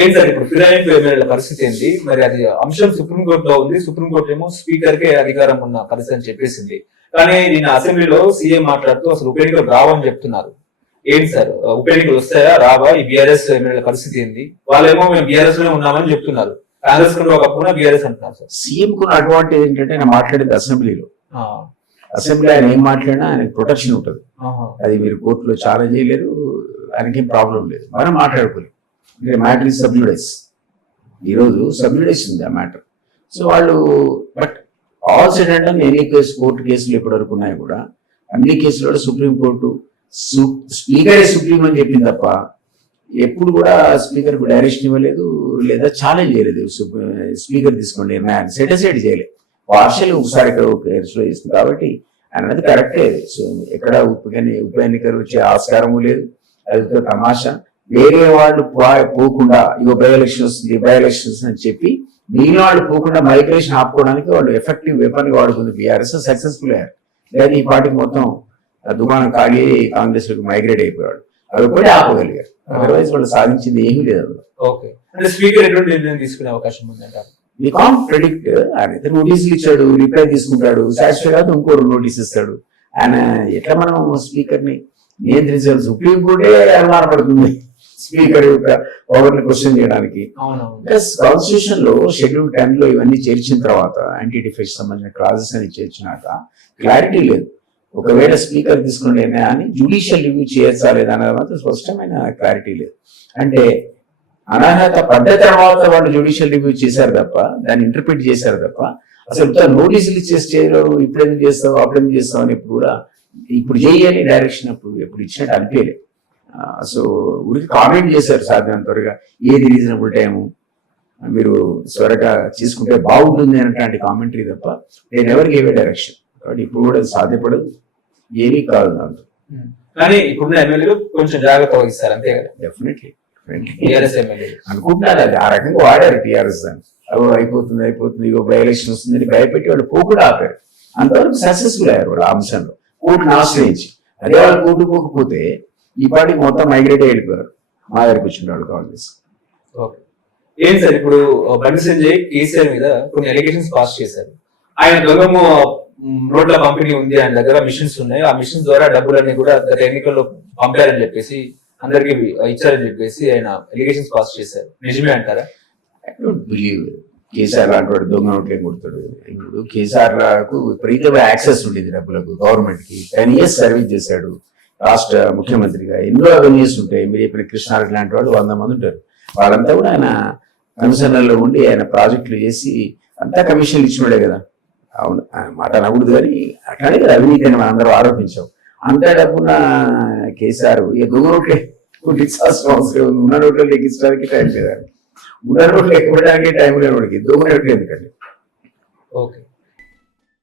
ఏంటి సార్ ఇప్పుడు ఫిరాయింపు ఎమ్మెల్యేల పరిస్థితి ఏంటి? మరి అది అంశం సుప్రీంకోర్టులో ఉంది. సుప్రీంకోర్టు ఏమో స్పీకర్ కే అధికారం ఉన్న పరిస్థితి అని చెప్పేసింది. కానీ నిన్న అసెంబ్లీలో సీఎం మాట్లాడుతూ అసలు ఉప ఎన్నికలు రావని చెప్తున్నారు. ఏంటి సార్ ఉప ఎన్నికలు వస్తాయా రావా? ఈ బీఆర్ఎస్ ఎమ్మెల్యేల పరిస్థితి ఏంటి? వాళ్ళేమో మేము బీఆర్ఎస్ లోనే ఉన్నామని చెప్తున్నారు. కాంగ్రెస్ కంటే ఒకప్పుడు బీఆర్ఎస్ అంటున్నారు సార్. సీఎం కు అడ్వాంటేజ్ ఏంటంటే ఆయన మాట్లాడేది అసెంబ్లీలో. అసెంబ్లీ ఆయన ఏం మాట్లాడినా ఆయనకు ప్రొటెక్షన్ ఉంటుంది. అది మీరు కోర్టులో ఛాలెంజ్ చేయలేరు, ఆయనకేం ప్రాబ్లం లేదు. మనం మాట్లాడుకోలేదు. Matter is సబ్జుడైస్. ఈరోజు సబ్జుడైస్ ఉంది ఆ మ్యాటర్. సో వాళ్ళు but all said and any case court కేసులు ఇప్పటివరకు ఉన్నాయి కూడా అన్ని కేసులలో సుప్రీంకోర్టు స్పీకరే సుప్రీం అని చెప్పింది తప్ప ఎప్పుడు కూడా స్పీకర్ కు డైరెక్షన్ ఇవ్వలేదు, లేదా ఛాలెంజ్ చేయలేదు. స్పీకర్ తీసుకోండి నిర్ణయాన్ని సెటిసైడ్ చేయలేదు. పార్షల్ ఒకసారి ఇక్కడ కేసులో ఇస్తుంది కాబట్టి అన్నది కరెక్టే. సో ఎక్కడ ఉప ఎన్నికలు వచ్చే ఆస్కారము లేదు. అది తమాషా. వేరే వాళ్ళు పోకుండా ఇగో బై ఎలక్షన్స్ అని చెప్పి మిగిలిన వాళ్ళు పోకుండా మైగ్రేషన్ ఆపుకోవడానికి వాళ్ళు ఎఫెక్టివ్ వెపన్ వాడుకుంది. బీఆర్ఎస్ సక్సెస్ఫుల్ అయ్యారు. లేదా ఈ పార్టీకి మొత్తం దుకాణం ఖాళీ కాంగ్రెస్ లోకి మైగ్రేట్ అయిపోయాడు. అవి కూడా ఆపగలిగారు. అదర్వైజ్ వాళ్ళు సాధించింది ఏమీ లేదు. స్పీకర్ ఎటువంటి నిర్ణయం తీసుకునే అవకాశం ఉందంటారు? We can't predict. ఆయన నోటీసులు ఇచ్చాడు, రిప్లై తీసుకుంటాడు, సాటిస్ఫై కాదు ఇంకో నోటీస్ ఇస్తాడు. ఆయన ఎట్లా మనం స్పీకర్ ని నియంత్రించాలి? సుప్రీం కోర్టే అనుమానపడుతుంది స్పీకర్ యొక్క పవర్ ని క్వశ్చన్ చేయడానికి. ప్లస్ కాన్స్టిట్యూషన్ లో షెడ్యూల్ 10 లో ఇవన్నీ చేర్చిన తర్వాత యాంటీ డిఫెక్ట్ సంబంధించిన క్లాజెస్ అని చేర్చినాక క్లారిటీ లేదు. ఒకవేళ స్పీకర్ తీసుకునే నిర్ణయాన్ని జ్యుడిషియల్ రివ్యూ చేయొచ్చా లేదా అనేది మాత్రం స్పష్టమైన క్లారిటీ లేదు. అంటే అనర్హత పడ్డ తర్వాత వాళ్ళు జ్యుడిషియల్ రివ్యూ చేశారు తప్ప, దాన్ని ఇంటర్ప్రిట్ చేశారు తప్ప, అసలు నోటీసులు ఇచ్చే స్టేజ్లో ఇప్పుడేం చేస్తావు అప్పుడేం చేస్తావు అని ఇప్పుడు చేయని డైరెక్షన్ ఎప్పుడు ఇచ్చినట్టు అనిపించలేదు. సో ఊరికి కామెంట్ చేశారు సాధ్యం త్వరగా ఏది రీజనబుల్ టైము మీరు త్వరగా తీసుకుంటే బాగుంటుంది అనేటువంటి కామెంటరీ తప్ప నేను ఎవరికి ఏవే డైరెక్షన్. కాబట్టి ఇప్పుడు కూడా సాధ్యపడదు, ఏమీ కాదు దాంతో. కానీ ఇప్పుడున్న ఎమ్మెల్యేలు కొంచెం జాగ్రత్త వహిస్తారు అంతే కదా? డెఫినెట్లీ అనుకుంటున్నారు. అది ఆ రకంగా వాడారు టీఆర్ఎస్ దాన్ని. అవో అయిపోతుంది ఇగో బై ఎలక్షన్ వస్తుందని భయపెట్టి వాళ్ళు పోకుండా ఆపారు. అంతవరకు సక్సెస్ఫుల్ అయ్యారు వాళ్ళు ఆ అంశంలో. కోర్టును ఆశ్రయించి అదే వాళ్ళు కోర్టు పోకపోతే ఈ పార్టీకి మొత్తం మైగ్రేట్ వెళ్ళిపోయారు. మా దగ్గరికి వచ్చిన వాళ్ళు కాంగ్రెస్. ఏం సార్ ఇప్పుడు బండి సంజయ్ కేసీఆర్ మీద కొన్ని అలిగేషన్స్ పాస్ చేశారు. ఆయన దొంగము నోట్ల పంపిణీ ఉంది, ఆయన దగ్గర మిషన్స్ ఉన్నాయి, ఆ మిషన్స్ ద్వారా డబ్బులన్నీ కూడా గత ఎన్నికల్లో పంపారని చెప్పేసి అందరికి ఇచ్చారని చెప్పేసి ఆయన అలిగేషన్స్ పాస్ చేశారు. నిజమే అంటారా? ఐ డోంట్ బిలీవ్ కేసీఆర్ లాంటి వాడు దొంగ నోట్లే కొడతాడు. ఇప్పుడు కేసీఆర్ కు విపరీతమైన యాక్సెస్ ఉండేది డబ్బులకు. గవర్నమెంట్ కి 10 years సర్వీస్ చేశాడు రాష్ట్ర ముఖ్యమంత్రిగా. ఎన్నో అవెన్యూస్ ఉంటాయి. మీరు చెప్పిన కృష్ణారెడ్డి లాంటి వాళ్ళు 100 మంది ఉంటారు. వాళ్ళంతా కూడా ఆయన కమిషనర్లో ఉండి ఆయన ప్రాజెక్టులు చేసి అంతా కమిషన్లు ఇచ్చినోడే కదా. అవును, మాట అనకూడదు కానీ అట్లానే కదా అవినీతి అని మనం అందరూ ఆరోపించాం. అంతా డబ్బున్న కేసీఆర్ ఇక దొంగ నోట్లే కొట్టించాల్సిన అవసరం ఉంది. ఉన్న నోట్లు లెక్కించడానికి టైం లేదా? ఉన్న నోట్లు ఎక్కడానికి టైం లేని వాడికి దొంగ నోట్లు ఎందుకండి? ఓకే.